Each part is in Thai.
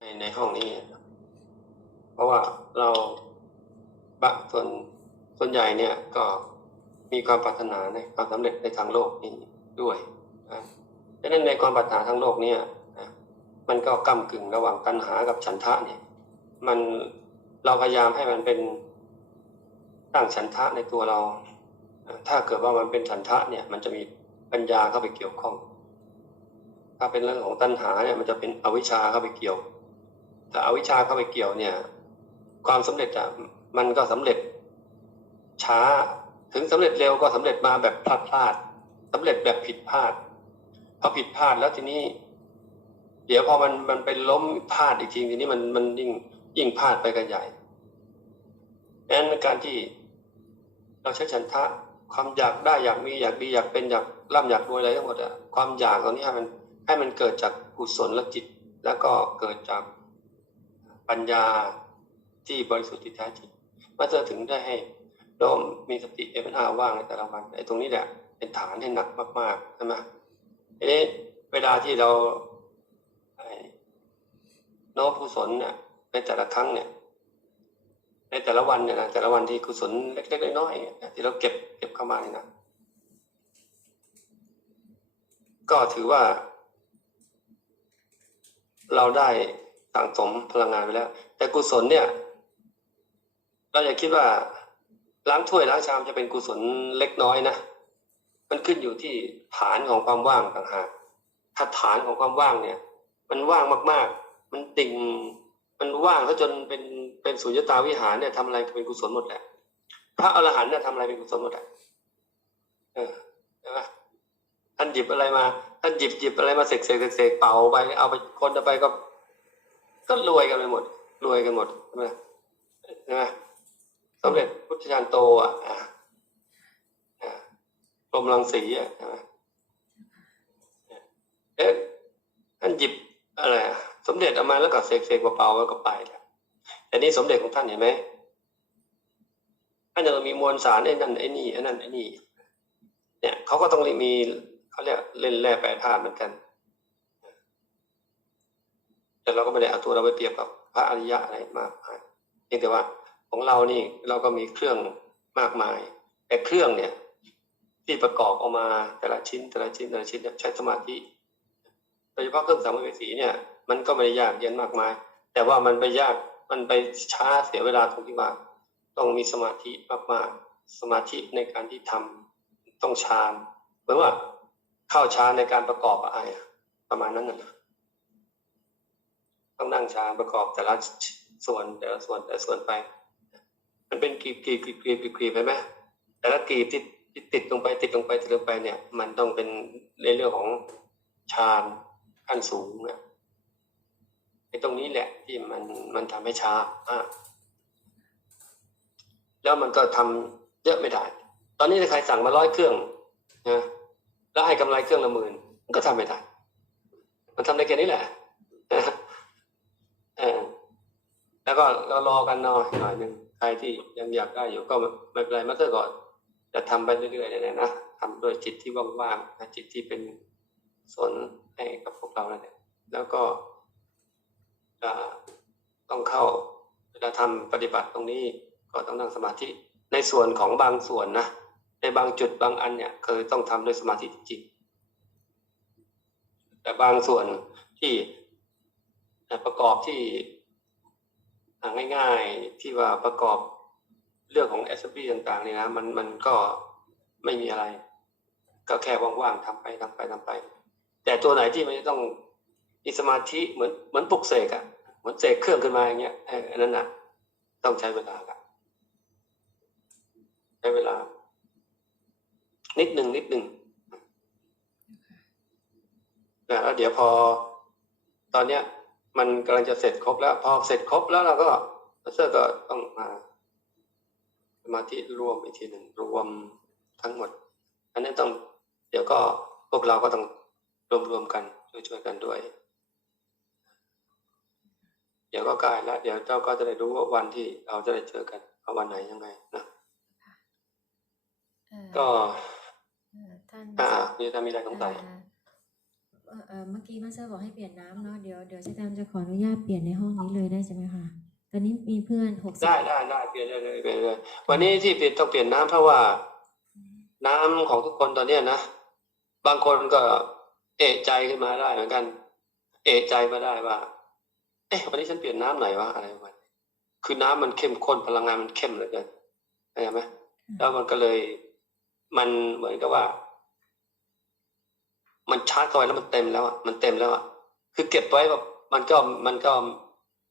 ในในห้องนี้เพราะว่าเราบะส่วนส่วนใหญ่เนี่ยก็มีความปรารถนาในความสำเร็จในทางโลกนี้ด้วยนะดังนั้นในความปรารถนาทางโลกเนี่ยมันก็ก้ากึ่งระหว่างตัณหากับฉันทะเนี่ย มันเราพยายามให้มันเป็นตั้งฉันทะในตัวเรา ถ้าเกิดว่ามันเป็นฉันทะเนี่ย มันจะมีปัญญาเข้าไปเกี่ยวข้อง ถ้าเป็นเรื่องของตัณหาเนี่ย มันจะเป็นอวิชชาเข้าไปเกี่ยว ถ้าอาวิชาเข้าไปเกี่ยวเนี่ย ความสำเร็จอะมันก็สำเร็จ ช้าถึงสำเร็จเร็วก็สำเร็จมาแบบพลาดพลาดสำเร็จแบบผิดพลาดพอผิดพลาดแล้วทีนี้ เดี๋ยวพอมันมันไปล้มพลาดอีกทีทีนี้มันมันยิ่งยิ่งพลาดไปกันใหญ่ดังนั้นการที่เราใช้ฉันทะความอยากได้อยากมีอยากดีอยากเป็นอยากร่ำอยากรวยอะไรทั้งหมดอะความอยากตรงนี้ให้มันให้มันเกิดจากกุศลและจิต แล้วก็เกิดจาก ปัญญาที่บริสุทธิ์ที่แท้จริงมันจะถึงได้ให้โดมมีสติเอฟอาว่างในแต่ละวันไอ้ตรงนี้แหละเป็นฐานให้หนักมากๆใช่ไหมทีนี้เวลาที่เราโน้มกุศลเนี่ยในแต่ละครั้งเนี่ย ในแต่ละวันเนี่ยนะแต่ละวันที่กุศลเล็กๆน้อยๆที่เราเก็บเก็บเข้ามาเนี่ยนะก็ถือว่า เราได้ สั่งสมพลังงานไปแล้ว แต่กุศลเนี่ย เราอย่าคิดว่าล้างถ้วยล้างชามจะเป็นกุศลเล็กน้อยนะมันขึ้นอยู่ที่ฐานของความว่างต่างหากถ้าฐานของความว่างเนี่ย มันว่างมากๆ มันติ่งมันว่างซะจนเป็นเป็นสุญญตาวิหารเนี่ยทำอะไรเป็นกุศลหมดแหละพระอรหันต์เนี่ยทำอะไรเป็นกุศลหมดแหละเออใช่ไหมท่านหยิบอะไรมาท่านหยิบหยิบอะไรมาเสกเสกเสกเสกเป่าไปเอาไปคนเอาไปก็ ก็รวยกันไปหมด รวยกันหมดใช่ไหมใช่ไหมสำเร็จพุทธญาณโตอะอะอะลมรังสีอะใช่ไหมเอ๊ะท่านหยิบอะไรสมเด็จเอามาแล้วก็เสกเสกเป่าๆแล้วก็ไปแล้วแต่นี่สมเด็จของท่านเห็นไหมท่านจะมีมวลสารไอ้นั่นไอ้นี่ไอ้นั่นไอ้นี่ เนี่ยเขาก็ต้องมีเขาเรียกเล่นแร่แปรธาตุเหมือนกัน แต่เราก็ไม่ได้เอาตัวเราไปเปรียบกับพระอริยะอะไรมากมายเพียงแต่ว่าของเรานี่เราก็มีเครื่องมากมาย แต่เครื่องเนี่ย ที่ประกอบออกมาแต่ละชิ้นแต่ละชิ้นแต่ละชิ้นใช้สมาธิโดยเฉพาะเครื่องสังเวสีเนี่ย มันก็ไม่ได้ยากเย็นมากมาย แต่ว่ามันไปยากมันไปช้าเสียเวลาตรงที่ว่าต้องมีสมาธิมากๆสมาธิในการที่ทำต้องฌานเหมือนว่าเข้าฌานในการประกอบอะไรประมาณนั้นนะ ต้องนั่งฌานประกอบแต่ละส่วนแต่ละส่วนแต่ละส่วนไป มันเป็นกรีบกรีบกรีบกรีบกรีบกรีบไปไหมแต่ละกรีบที่ติดลงไปติดลงไปติดลงไปเนี่ย มันต้องเป็นในเรื่องของฌานขั้นสูงนะไอ้ตรงนี้แหละที่มันมันทำให้ช้ามากแล้วมันก็ทำเยอะไม่ได้ ตอนนี้ถ้าใครสั่งมาร้อยเครื่องนะแล้วให้กำไรเครื่องละหมื่นมันก็ทำไม่ได้ มันทำได้แค่นี้แหละ เออ แล้วก็รารอกันหน่อยหน่อยหนึ่งใครที่ยังอยากได้อยู่ก็ไม่เป็นไรมาเตอร์ก่อนจะทำไปเรื่อยๆเนี่ยนะทำด้วยจิตที่ว่างๆนะจิตที่เป็นสนให้กับพวกเราเนี่ยแล้วก็ต้องเข้าเวลาทำปฏิบัติตรงนี้ก็ต้องนั่งสมาธิในส่วนของบางส่วนนะในบางจุดบางอันเนี่ยเคยต้องทำด้วยสมาธิจริงๆแต่บางส่วนที่ประกอบที่ ง่าย ๆที่ว่าประกอบเรื่องของ s อ p ต่างๆเนี่ยนะมันมันก็ไม่มีอะไร ก็แค่ว่างๆทำไปทำไปทำไป แต่ตัวไหนที่มันจะต้องมีสมาธิเหมือนเหมือนปลุกเสกอะเหมือนเสกเครื่องขึ้นมาอย่างเงี้ยเอออันนั้นน่ะ ต้องใช้เวลาครับใช้เวลา นิดหนึ่งนิดหนึ่งนะแล้วเดี๋ยวพอ ตอนเนี้ย มันกำลังจะเสร็จครบแล้ว พอเสร็จครบแล้วเราก็เซอร์ก็ต้องมาสมาธิรวมอีกทีหนึ่งรวมทั้งหมด อันนี้ต้องเดี๋ยวก็พวกเราก็ต้องรวมรวมกันช่วยช่วยๆกันด้วย เดี๋ยวก็กล้แล้วเดี๋ยวเจ้าก็จะได้รู้ว่าวันที่เราจะได้เจอกันเอาวันไหนยังไงนะก็อ่อท่านอ่ามีถ้ามีอะไรสงสัยอ่ เอ่อเอ่อเมื่อกี้มาสเตอร์บอกให้เปลี่ยนน้ำเนาะเดี๋ยวเดี๋ยวเชตามจะขออนุญาตเปลี่ยนในห้องนี้เลยได้ใช่ไหมคะตอนนี้มีเพื่อนหกสิบได้ได้ได้เปลี่ยนได้เลยเปลี่ยนเลยวันนี้ที่เปลี่ยนต้องเปลี่ยนน้ำเพราะว่า น้ำของทุกคนตอนเนี้ยนะบางคนก็ เอะใจขึ้นมาได้เหมือนกัน เอะใจมาได้ว่า เอ๊ะวันนี้ฉันเปลี่ยนน้ำไหนวะอะไรประมาณนี้คือน้ำมันเข้มข้นพลังงานมันเข้มเหลือเกินเข้าใจไหมแล้วมันก็เลย มันเหมือนกับว่า มันชาร์จเข้าไปแล้วมันเต็มแล้วอะมันเต็มแล้วอะคือเก็บไว้แบบมันก็มันก็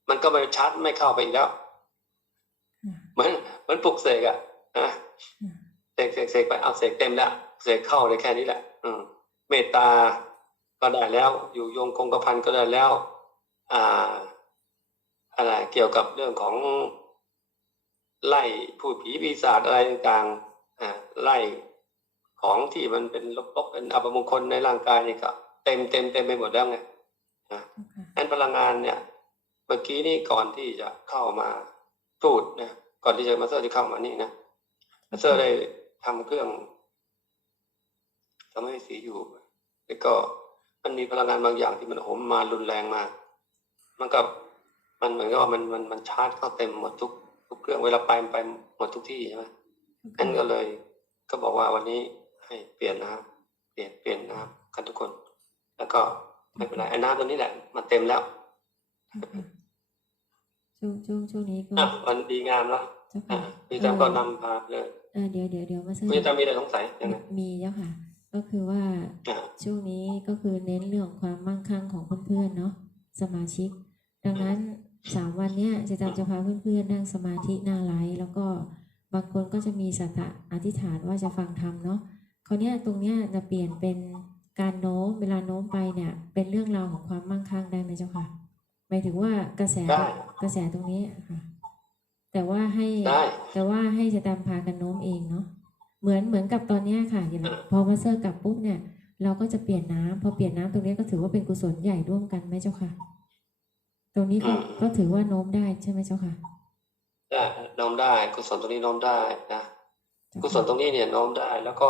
มันก็ไม่ชาร์จไม่เข้าไปอีกแล้วเหมือนเหมือนปลุกเสกอะนะเสกเสกเสกไปเอาเสกเต็มแล้วเสกเข้าได้แค่นี้แหละ อืมเมตตาก็ได้แล้ว อยู่ยงคงกระพันก็ได้แล้ว อ่า อะไรเกี่ยวกับเรื่องของไล่พูดผีปีศาจอะไรต่างๆอ่าไล่ ของที่มันเป็นลบๆเป็นอัปมงคลในร่างกายนี่ก็เต็มเต็มเต็มไปหมดแล้วไงนะนั้นพลังงานเนี่ย เมื่อกี้นี่ก่อนที่จะเข้ามาพูดนะก่อนที่จะมาสเตอร์ที่เข้ามานี่นะมาสเตอร์ได้ทำเครื่องทำให้สีอยู่ แล้วก็มันมีพลังงานบางอย่างที่มันโหมมารุนแรงมากมันกับมันเหมือนกับว่ามันมันมันชาร์จเข้าเต็มหมดทุกทุกเครื่องเวลาไปมันไปหมดทุกที่ใช่ไหมนั่นก็เลย ก็บอกว่าวันนี้ ให้เปลี่ยนน้ำเปลี่ยนเปลี่ยนน้ำกันทุกคน แล้วก็ไม่เป็นไรไอ้น้ำตัวนี้แหละมันเต็มแล้วช่วงช่วงช่วงนี้ก็อะวันดีงามแล้วเจ้าอะค่ะพี่จำก็นำพาเลยเออเดี๋ยวเดี๋ยวเดี๋ยวมาสเตอร์พี่จำมีอะไรสงสัยยังไงมีเจ้าค่ะ ก็คือว่าอะช่วงนี้ก็คือเน้นเรื่องของความมั่งคั่งของเพื่อนๆเนาะสมาชิก ดังนั้นสามวันเนี้ยเจะจำจะพาเพื่อนๆนั่งสมาธิหน้าไลฟ์แล้วก็บางคนก็จะมีสัตตะอธิษฐานว่าจะฟังธรรมเนาะ คราวเนี้ยตรงเนี้ยจะเปลี่ยนเป็นการโน้มเวลาโน้มไปเนี่ย เป็นเรื่องราวของความมั่งคั่งได้ไหมเจ้าค่ะหมายถึงว่ากระแสได้กระแสตรงนี้ค่ะ แต่ว่าให้ได้แต่ว่าให้จะตามพากันโน้มเองเนาะเหมือนเหมือนกับตอนเนี้ยค่ะอย่างพอมาเซอร์กลับปุ๊บเนี่ย เราก็จะเปลี่ยนน้ำพอเปลี่ยนน้ำตรงนี้ก็ถือว่าเป็นกุศลใหญ่ร่วมกันไหมเจ้าค่ะ ตรงนี้ก็อืมก็ถือว่าโน้มได้ใช่ไหมเจ้าค่ะได้น้อมได้กุศลตรงนี้น้อมได้นะเจ้ากุศค่ะลตรงนี้เนี่ยน้อมได้แล้วก็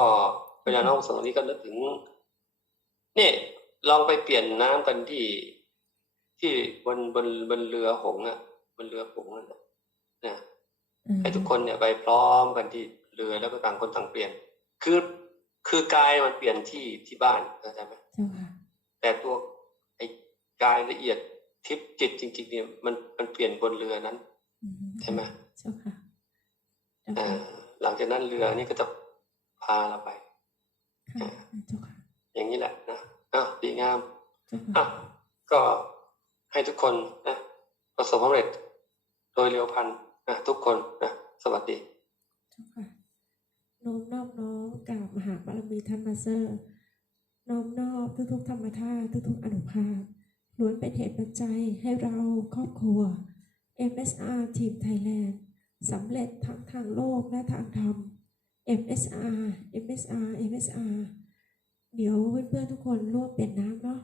เวลาน้อมกุศลตรงนี้ก็นึกถึงเนี่ยลองไปเปลี่ยนน้ำกันที่ที่บนบนบนเรือหงส์อะบนเรือหงส์อะนะอืมให้ทุกคนเนี่ยไปพร้อมกันที่เรือแล้วก็ต่างคนต่างเปลี่ยน คือคือกายมันเปลี่ยนที่ที่บ้านเข้าใจไหมเจ้าค่ะแต่ตัวไอ้กายละเอียดทิพย์จิตจริง ๆ เนี่ยมันมันเปลี่ยนบนเรือนั้นอืมใช่ไหมเจ้าค่ะเจ้าอ่าค่ะหลังจากนั้นเรือนี่ก็จะพาเราไปค่ะเจ้าค่ะ อย่างนี้แหละนะอะดีงามเจ้าค่ะอะก็ให้ทุกคนนะประสบความสำเร็จ โดยเร็วพลันนะทุกคนนะสวัสดีเจ้าค่ะน้อมนอบน้อมกราบมหาบารมีท่านมาสเตอร์น้อมนอบทุกๆธรรมธาตุทุกๆอนุภาพล้วนเป็นเหตุปัจจัยให้เราครอบครัว MSR ทีมไทยแลนด์สำเร็จทั้งทางโลกและทางธรรม MSR MSR MSR เดี๋ยวเพื่อนๆทุกคนร่วมเป็นน้ำเนาะ